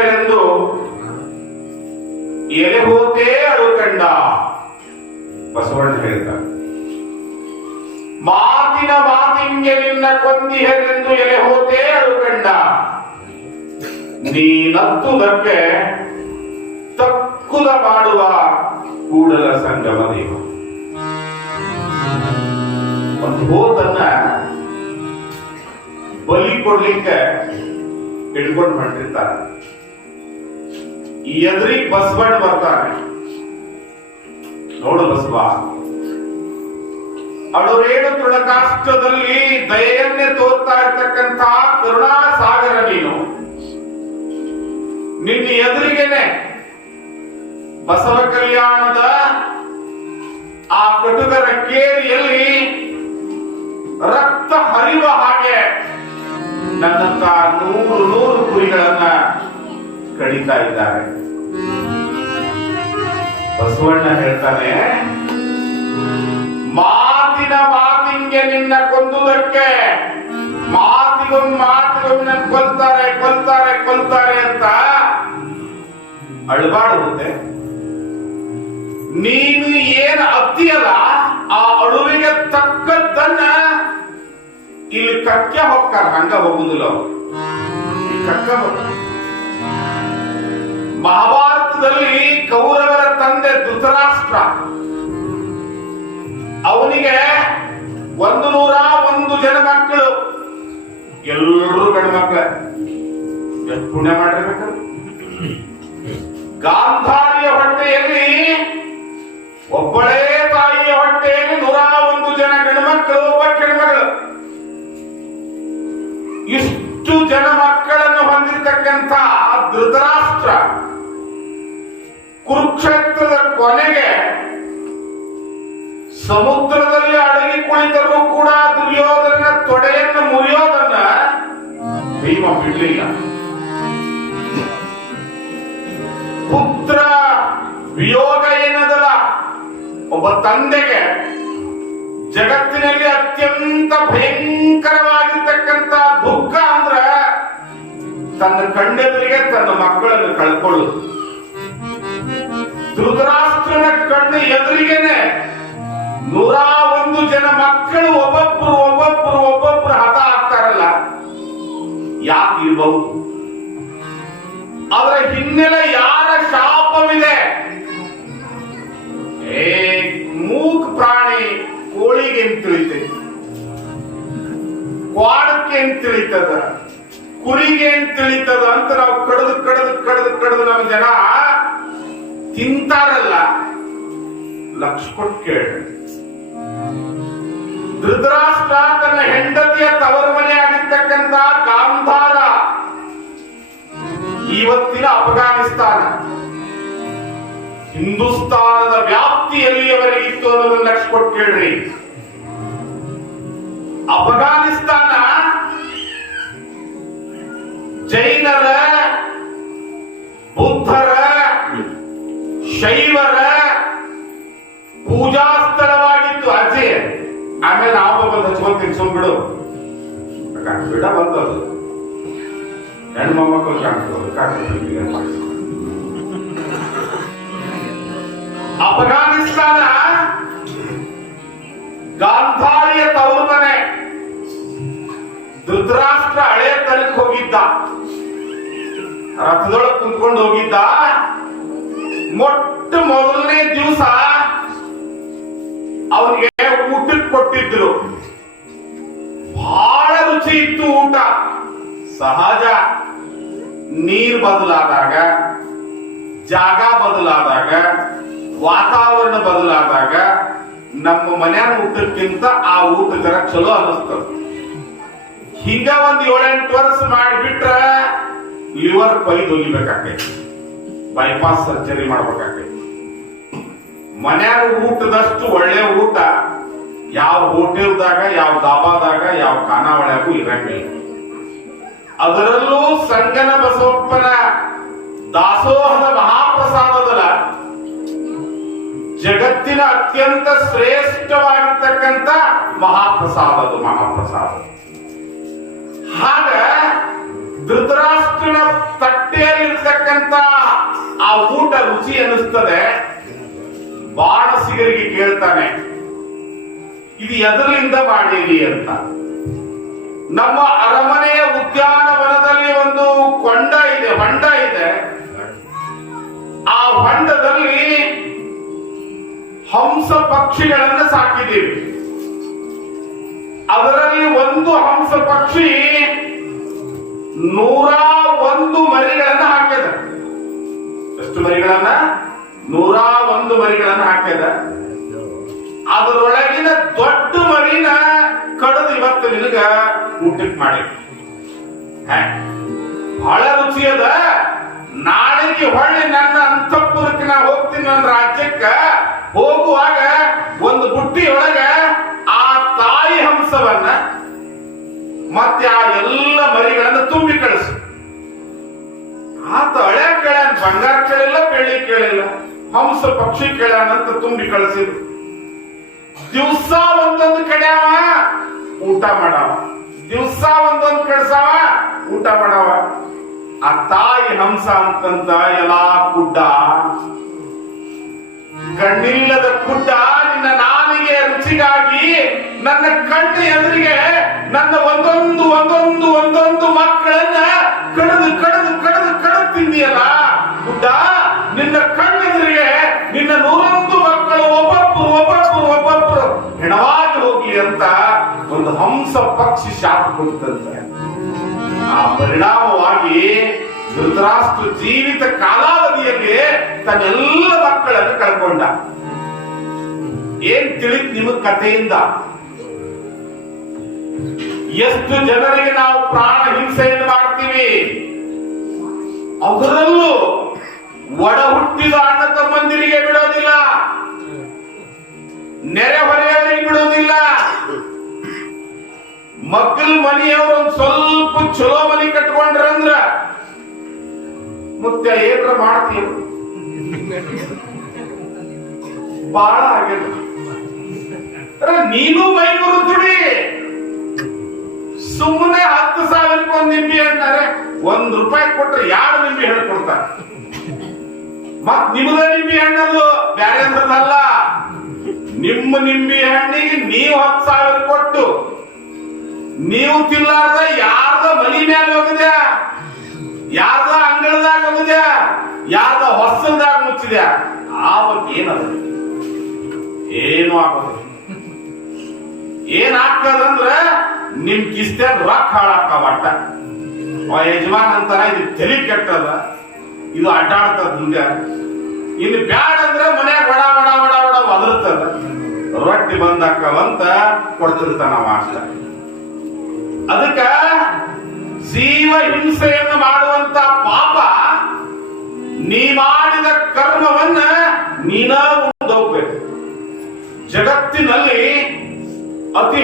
ಕೊಂದಿಹರೆಂದು ಎಲೆ ಹೋತೇ ಅಳುಕಂಡ ಬಸವಣ್ಣ ಹೇಳ್ತಾರೆ. ಮಾತಿನ ಮಾತಿಂಗೆ ನಿನ್ನ ಕೊಂದಿಹರೆಂದು ಎಲೆ ಹೋತೇ ಅಳುಕಂಡ ನೀನತ್ತುದಕ್ಕೆ ತಕ್ಕುದ ಮಾಡುವ ಕೂಡಲ ಸಂಗಮ ದೇವ. ಒಂದು ಹೋತನ್ನ ಬಲಿ ಕೊಡ್ಲಿಕ್ಕೆ ಹಿಡ್ಕೊಂಡು ಎದುರಿಗೆ ಬಸವಣ್ಣ ಬರ್ತಾನೆ. ನೋಡು ಬಸವ ಅಳುರೇಡು ತೃಣಕಾಷ್ಟದಲ್ಲಿ ದಯೆಯನ್ನೇ ತೋರ್ತಾ ಇರ್ತಕ್ಕಂಥ ಕರುಣಾ ಸಾಗರ ನೀನು. ನಿನ್ನ ಎದುರಿಗೆನೆ ಬಸವ ಕಲ್ಯಾಣದ ಆ ಕಟುಕರ ಕೇರಿಯಲ್ಲಿ ರಕ್ತ ಹರಿಯುವ ಹಾಗೆ ನನ್ನಂತ ನೂರು ನೂರು ಕುರಿಗಳನ್ನ ಕಡಿತಾ ಇದ್ದಾರೆ. ಬಸವಣ್ಣ ಹೇಳ್ತಾನೆ, ಮಾತಿನ ಮಾತಿಂಗೆ ನಿನ್ನ ಕೊಂದುದಕ್ಕೆ ಮಾತಿಗೊಮ್ಮೆ ಮಾತಿಗೊಮ್ಮೆ ಕೊಲ್ತಾರೆ ಕೊಲ್ತಾರೆ ಕೊಲ್ತಾರೆ ಅಂತ ಅಳಬಾಡುತ್ತೆ ನೀನು ಏನು ಅತ್ತಿಯಲ್ಲ, ಆ ಅಳುವಿಗೆ ತಕ್ಕದ್ದನ್ನ ಇಲ್ಲಿ ಕಕ್ಕೆ ಹೋಗ್ತಾರೆ ಹಂಗ ಹೋಗುದಿಲ್ಲ ಕಕ್ಕ ಹೋಗ್ತಾರೆ. ಧೃತರಾಷ್ಟ್ರ. ಅವನಿಗೆ ಒಂದು ನೂರ ಒಂದು ಜನ ಮಕ್ಕಳು. ಎಲ್ಲರೂ ಗಂಡು ಮಕ್ಕಳ ಪುಣ್ಯ ಮಾಡಿರ್ಬೇಕು ಗಾಂಧಾರಿಯ ಹೊಟ್ಟೆಯಲ್ಲಿ, ಒಬ್ಬಳೇ ತಾಯಿಯ ಹೊಟ್ಟೆಯಲ್ಲಿ ನೂರ ಒಂದು ಜನ ಗಂಡು ಮಕ್ಕಳು ಒಬ್ಬ ಹೆಣ್ಮಗಳು. ಇಷ್ಟು ಜನ ಮಕ್ಕಳನ್ನು ಹೊಂದಿರತಕ್ಕಂಥ ಧೃತರಾಷ್ಟ್ರ ಕುರುಕ್ಷೇತ್ರದ ಕೊನೆಗೆ ಸಮುದ್ರದಲ್ಲಿ ಅಡಗಿ ಕುಳಿತರೂ ಕೂಡ ದುರ್ಯೋಧನ ತೊಡೆಯನ್ನು ಮುರಿಯೋದನ್ನ ಭೀಮ ಬಿಡಲಿಲ್ಲ. ಪುತ್ರ ವಿಯೋಗ ಏನದಲ್ಲ? ಒಬ್ಬ ತಂದೆಗೆ ಜಗತ್ತಿನಲ್ಲಿ ಅತ್ಯಂತ ಭಯಂಕರವಾಗಿರ್ತಕ್ಕಂತ ದುಃಖ ಅಂದ್ರ ತನ್ನ ಕಣ್ಣೆದುರಿಗೆ ತನ್ನ ಮಕ್ಕಳನ್ನು ಕಳ್ಕೊಳ್ಳುದು ಧೃತರಾಷ್ಟ್ರನ ಕಣ್ಣು ಎದುರಿಗೆನೆ ನೂರ ಒಂದು ಜನ ಮಕ್ಕಳು ಒಬ್ಬೊಬ್ರು ಒಬ್ಬೊಬ್ರು ಒಬ್ಬೊಬ್ರು ಹತ ಆಗ್ತಾರಲ್ಲ, ಯಾಕೆ ಇರಬಹುದು? ಅದರ ಹಿನ್ನೆಲೆ ಯಾರ ಶಾಪವಿದೆ? ಏ, ಮೂಕ್ ಪ್ರಾಣಿ ಕೋಳಿಗೆ ತಿಳಿತೆ. ಕ್ವಾಡಕ್ಕೆ ತಿಳಿತದ. ಕುರಿಗೆ ತಿಳಿತದ ಅಂತ ನಾವು ಕಡದು ಕಡದು ಕಡದು ಕಡದು ನಮ್ಮ ಜನ ತಿಂತಾರಲ್ಲ ಲಕ್ಷ ಕೊಟ್ಟು ಕೇಳಿ ಧೃತರಾಷ್ಟ್ರ ತನ್ನ ಹೆಂಡತಿಯ ತವರು ಮನೆ ಆಗಿರ್ತಕ್ಕಂತ ಗಾಂಧಾರ ಇವತ್ತಿನ ಅಫ್ಘಾನಿಸ್ತಾನ. ಹಿಂದೂಸ್ತಾನದ ವ್ಯಾಪ್ತಿಯಲ್ಲಿಯವರೆಗೆ ಇತ್ತು ಅನ್ನೋದನ್ನ ಲಕ್ಷ ಕೊಟ್ಟು ಕೇಳ್ರಿ. ಅಫ್ಘಾನಿಸ್ತಾನ ಜೈನರ ಶೈವರ ಪೂಜಾ ಸ್ಥಳವಾಗಿತ್ತು ಅಜ್ಜಿ ಆಮೇಲೆ ನಾವು ಬಂದು ಹಚ್ಕೊಂತೀನಿ ಸುಮ್ಬಿಡು ಬಿಡ. ಬಂದದು ಹೆಣ್ಣು ಮೊಮ್ಮಕ್ಕಳು ಕಾಣ್ತದೆ ಅಫ್ಘಾನಿಸ್ತಾನ ಗಾಂಧಾರಿಯ ತವರು ಮನೆ ಧೃತರಾಷ್ಟ್ರ ಹಳೆಯ ತನಕ ಹೋಗಿದ್ದ. ರಥದೊಳಗೆ ಕುಂತ್ಕೊಂಡು ಹೋಗಿದ್ದ. ಮೊಟ್ಟ ಮೊದಲನೇ ದಿವಸ ಅವನಿಗೆ ಊಟಕ್ಕೆ ಕೊಟ್ಟಿದ್ರು. ಬಹಳ ರುಚಿ ಇತ್ತು ಊಟ. ಸಹಜ. ನೀರ್ ಬದಲಾದಾಗ, ಜಾಗ ಬದಲಾದಾಗ, ವಾತಾವರಣ ಬದಲಾದಾಗ ನಮ್ಮ ಮನೆಯ ಊಟಕ್ಕಿಂತ ಆ ಊಟ ಜರ ಚಲೋ ಅನಿಸ್ತದ ಹಿಂಗ ಒಂದ್ ಏಳೆಂಟು ವರ್ಷ ಮಾಡಿಬಿಟ್ರ ಲಿವರ್ ಕೊಯ್ದು ಒಗಿಬೇಕಾಕೈತಿ ಬೈಪಾಸ್ ಸರ್ಜರಿ ಮಾಡ್ಬೇಕಾಕೈತಿ ಮನ್ಯಾಗ ಊಟದಷ್ಟು ಒಳ್ಳೆ ಊಟ ಯಾವ ಹೋಟೆಲ್ದಾಗ, ಯಾವ ದಾಬಾದಾಗ ಯಾವ ಖಾನಾವಳಿಯಾಗೂ ಇರಂಗಿಲ್ಲ. ಅದರಲ್ಲೂ ಸಂಗನ ಬಸವಪ್ಪನ ದಾಸೋಹದ ಮಹಾಪ್ರಸಾದದಲ್ಲ ಜಗತ್ತಿನ ಅತ್ಯಂತ ಶ್ರೇಷ್ಠವಾಗಿರ್ತಕ್ಕಂಥ ಮಹಾಪ್ರಸಾದ ಅದು ಮಹಾಪ್ರಸಾದ. ಹಾಗ ಧೃತರಾಷ್ಟ್ರನ ತಟ್ಟೆಯಲ್ಲಿರ್ತಕ್ಕಂಥ ಆ ಊಟ ರುಚಿ ಅನ್ನಿಸ್ತದೆ ಬಾಣಸಿಗರಿಗೆ ಕೇಳ್ತಾನೆ, ಇದು ಎದರಿಂದ ಮಾಡೀರಿ ಅಂತ. ನಮ್ಮ ಅರಮನೆಯ ಉದ್ಯಾನವನದಲ್ಲಿ ಒಂದು ಕೊಂಡ ಇದೆ, ಹೊಂಡ ಇದೆ. ಆ ಹೊಂಡದಲ್ಲಿ ಹಂಸ ಪಕ್ಷಿಗಳನ್ನು ಸಾಕಿದ್ದೀವಿ. ಅದರಲ್ಲಿ ಒಂದು ಹಂಸ ಪಕ್ಷಿ ನೂರ ಒಂದು ಮರಿಗಳನ್ನ ಹಾಕಿದೆ. ಎಷ್ಟು ಮರಿಗಳನ್ನ? ಮರಿಗಳನ್ನ ಹಾಕ್ಯದ ಅದರೊಳಗಿನ ದೊಡ್ಡ ಮರಿನ ಕಡದು ಇವತ್ತು ನಿನಗ ಊಟಕ್ಕೆ ಮಾಡಿ ಬಹಳ ರುಚಿ ಅದ ನಾಳೆಗೆ ಹೊಳ್ಳಿ ನನ್ನ ಅಂತಃಪುರಕ್ಕೆ ನಾ ಹೋಗ್ತೀನಿ ನನ್ನ ರಾಜ್ಯಕ್ಕ ಹೋಗುವಾಗ ಒಂದು ಬುಟ್ಟಿ ಒಳಗ ಆ ತಾಯಿ ಹಂಸವನ್ನ ಮತ್ತೆ ಆ ಎಲ್ಲ ಮರಿಗಳನ್ನ ತುಂಬಿ ಕಳಿಸು ಆತ ಹಳೆ ಕೇಳ್ಯಾನ ಬಂಗಾರ ಕೇಳಿಲ್ಲ ಬೆಳ್ಳಿ ಕೇಳಿಲ್ಲ ಹಂಸ ಪಕ್ಷಿ ಕೇಳ್ಯಾನಂತ ತುಂಬಿ ಕಳಿಸಿದ್ರು. ದಿವಸ ಒಂದೊಂದು ಕಡ್ಯಾವ, ಊಟ ಮಾಡವ. ದಿವಸ ಒಂದೊಂದು ಕಡ್ಸವ ಊಟ ಮಾಡವ. ಆ ತಾಯಿ ಹಂಸ ಅಂತಂತ ಎಲ್ಲಾ ಗುಡ್ಡ ಕಣ್ಣಿಲ್ಲದ ಗುಡ್ಡ ನಿನ್ನ ನಾಲಿಗೆ ರುಚಿಗಾಗಿ ನನ್ನ ಕಣ್ಣ ಎದುರಿಗೆ ನನ್ನ ಒಂದೊಂದು ಒಂದೊಂದು ಒಂದೊಂದು ಮಕ್ಕಳನ್ನ ಕಡದು ಕಡದು ಕಡದು ಕಡದು ತಿಂದಿಯಲ್ಲ. ಗುಡ್ಡ ನಿನ್ನ ಕಣ್ಣೆದುರಿಗೆ ಹಂಸ ಪಕ್ಷಿ ಶಾಪ ಕೊಡ್ತಂತೆ ಆ ಪರಿಣಾಮವಾಗಿ ಧೃತರಾಷ್ಟ್ರ ಜೀವಿತ ಕಾಲಾವಧಿಯಲ್ಲಿ ತನ್ನೆಲ್ಲ ಮಕ್ಕಳನ್ನು ಕಳ್ಕೊಂಡ ಏನ್ ತಿಳಿತ್ ನಿಮ್ಮ ಕಥೆಯಿಂದ? ಎಷ್ಟು ಜನರಿಗೆ ನಾವು ಪ್ರಾಣ ಹಿಂಸೆಯನ್ನು ಮಾಡ್ತೀವಿ? ಅದರಲ್ಲೂ ಒಡ ಹುಟ್ಟಿದ ಅಣ್ಣ ತಮ್ಮಂದಿರಿಗೆ ಬಿಡೋದಿಲ್ಲ. ಮಕ್ಕಳ ಮನೆಯವ್ರ ಒಂದ್ ಸ್ವಲ್ಪ ಚಲೋ ಮನಿ ಕಟ್ಕೊಂಡ್ರಂದ್ರ ಮತ್ತೆ ಏನ್ರ ಮಾಡ್ತೀವಿ ಬಾಳ ಅರೆ, ನೀನು ಬೈನೂರು ದುಡಿ. ಸುಮ್ಮನೆ ಹತ್ತು ಸಾವಿರಕ್ಕೆ ಒಂದ್ ನಿಂಬಿ ಅಂತಾರೆ ಒಂದ್ ರೂಪಾಯಿ ಕೊಟ್ರೆ ಯಾರು ನಿಂಬಿ ಹೇಳ್ಕೊಡ್ತಾರೆ? ಕೊಡ್ತಾರೆ ಮತ್ ನಿಮ್ದ ನಿಂಬಿ ಹಣ್ಣದು ಬ್ಯಾರೆದ್ರದಲ್ಲ ನಿಮ್ಮ ನಿಂಬಿ ಹಣ್ಣಿಗೆ ನೀವು ಹತ್ತು ಸಾವಿರ ಕೊಟ್ಟು ನೀವು ತಿನ್ನಾರ್ದ ಯಾರ್ದ ಮನಿ ಮ್ಯಾಲ ಹೋಗಿದೆ? ಯಾರ್ದ ಅಂಗಳದಾಗ ಹೋಗಿದೆ? ಯಾರ್ದ ಹೊಸದಾಗ ಮುಚ್ಚಿದೆ? ಆ ಬಗ್ಗೆ ಏನದ? ಏನು ಆಗೋದು ಏನ್ ಆಗ್ತದಂದ್ರ ನಿಮ್ ಕಿಸ್ತೆ ರೊಕ್ಕ ಹಾಳಾಗ್ತಾವ ಅಟ್ಟ ಯಜಮಾನ್ ಅಂತಾರ ಇದು ತಲಿ ಕೆಟ್ಟದ. ಇದು ಅಡ್ಡಾಡ್ತದ ಮುಂದೆ. ಇನ್ನು ಬ್ಯಾಡ ಅಂದ್ರೆ ಮನ್ಯಾಗ ಬಡ ಬಡ ಬಡ ಬಡ ಒದರ್ತದ. ರೊಟ್ಟಿ ಬಂದಾಕವಂತ ಕೊಡ್ತಿರ್ತಾನ ಅಷ್ಟ ಅದಕ್ಕ ಜೀವ ಹಿಂಸೆಯನ್ನು ಮಾಡುವಂತ ಪಾಪ ನೀ ಮಾಡಿದ ಕರ್ಮವನ್ನ ನೀನ ಮುಂದೋಗ್ಬೇಕು ಜಗತ್ತಿನಲ್ಲಿ ಅತಿ